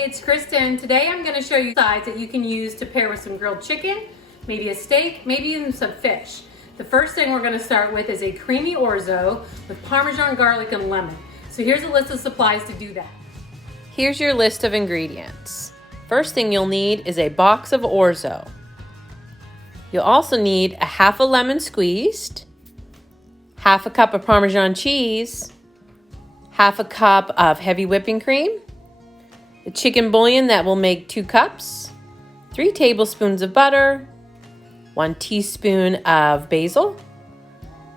Hey, it's Kristen. Today I'm going to show you sides that you can use to pair with some grilled chicken, maybe a steak, maybe even some fish. The first thing we're going to start with is a creamy orzo with Parmesan, garlic, and lemon. So here's a list of supplies to do that. Here's your list of ingredients. First thing you'll need is a box of orzo. You'll also need a half a lemon squeezed, half a cup of Parmesan cheese, half a cup of heavy whipping cream, the chicken bouillon that will make 2 cups, 3 tablespoons of butter, 1 teaspoon of basil,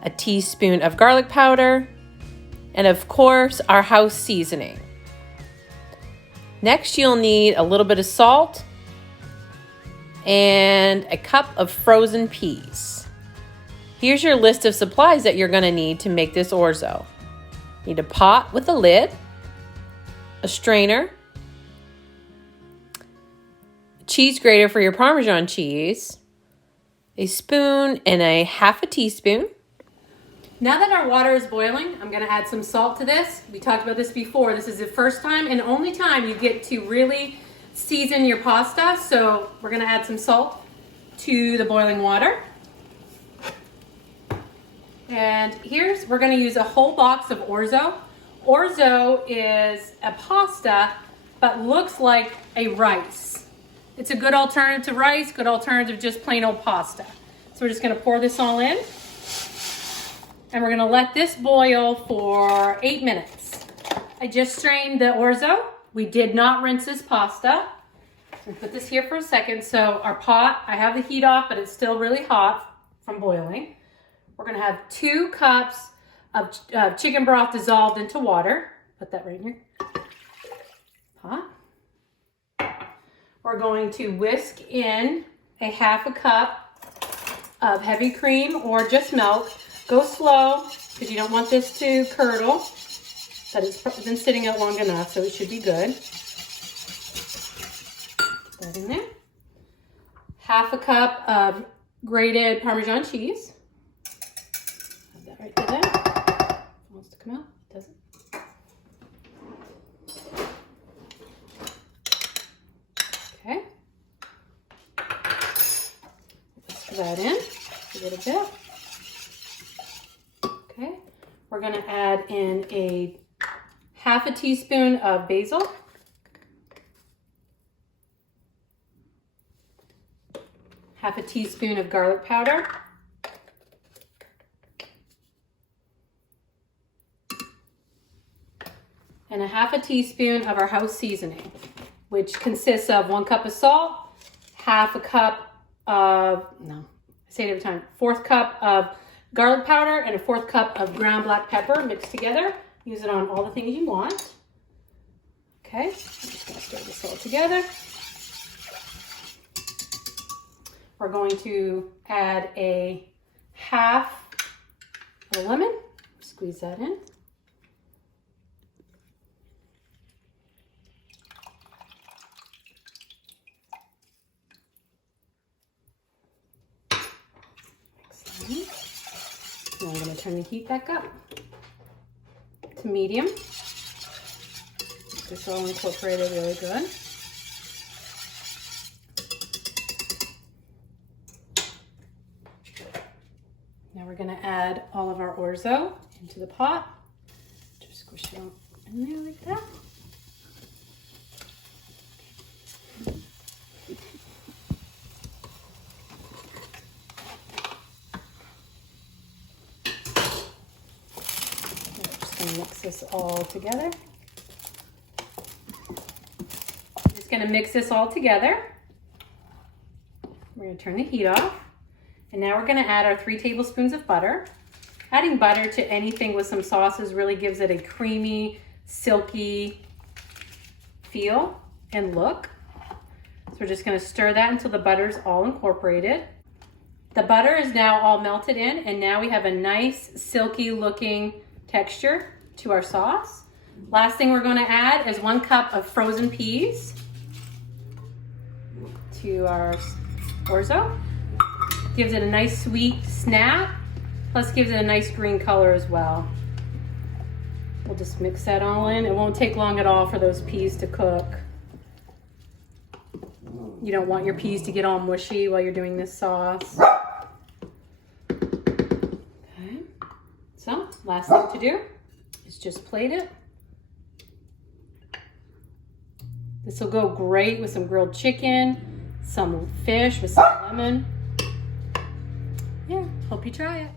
a teaspoon of garlic powder, and of course our house seasoning. Next you'll need a little bit of salt and a cup of frozen peas. Here's your list of supplies that you're going to need to make this orzo. You need a pot with a lid, a strainer, a cheese grater for your Parmesan cheese, a spoon and a half a teaspoon. Now that our water is boiling, I'm going to add some salt to this. We talked about this before. This is the first time and only time you get to really season your pasta. So we're going to add some salt to the boiling water. And we're going to use a whole box of orzo. Orzo is a pasta, but looks like a rice. It's a good alternative to rice, good alternative to just plain old pasta. So we're just going to pour this all in. And we're going to let this boil for 8 minutes. I just strained the orzo. We did not rinse this pasta. So put this here for a second. So our pot, I have the heat off, but it's still really hot from boiling. We're going to have 2 cups of chicken broth dissolved into water. Put that right in your pot. We're going to whisk in a half a cup of heavy cream or just milk. Go slow because you don't want this to curdle, but it's been sitting out long enough, so it should be good. Put that in there. Half a cup of grated Parmesan cheese. Right there. It wants to come out. It doesn't. Okay. Whisk that in a little bit. Okay. We're going to add in a half a teaspoon of basil. Half a teaspoon of garlic powder. And a half a teaspoon of our house seasoning, which consists of 1 cup of salt, half a cup of, I say it every time, 1/4 cup of garlic powder, and a 1/4 cup of ground black pepper mixed together. Use it on all the things you want. Okay, I'm just gonna stir this all together. We're going to add a half of a lemon, squeeze that in. And I'm going to turn the heat back up to medium. Get this all incorporated really good. Now we're going to add all of our orzo into the pot. Just squish it all in there like that. Mix this all together. I'm just going to mix this all together. We're going to turn the heat off. And now we're going to add our 3 tablespoons of butter. Adding butter to anything with some sauces really gives it a creamy, silky feel and look. So we're just going to stir that until the butter's all incorporated. The butter is now all melted in, and now we have a nice, silky looking texture to our sauce. Last thing we're going to add is 1 cup of frozen peas to our orzo. Gives it a nice sweet snap, plus gives it a nice green color as well. We'll just mix that all in. It won't take long at all for those peas to cook. You don't want your peas to get all mushy while you're doing this sauce. Okay. So, last thing to do is just plate it. This will go great with some grilled chicken, some fish with some lemon. Yeah, hope you try it.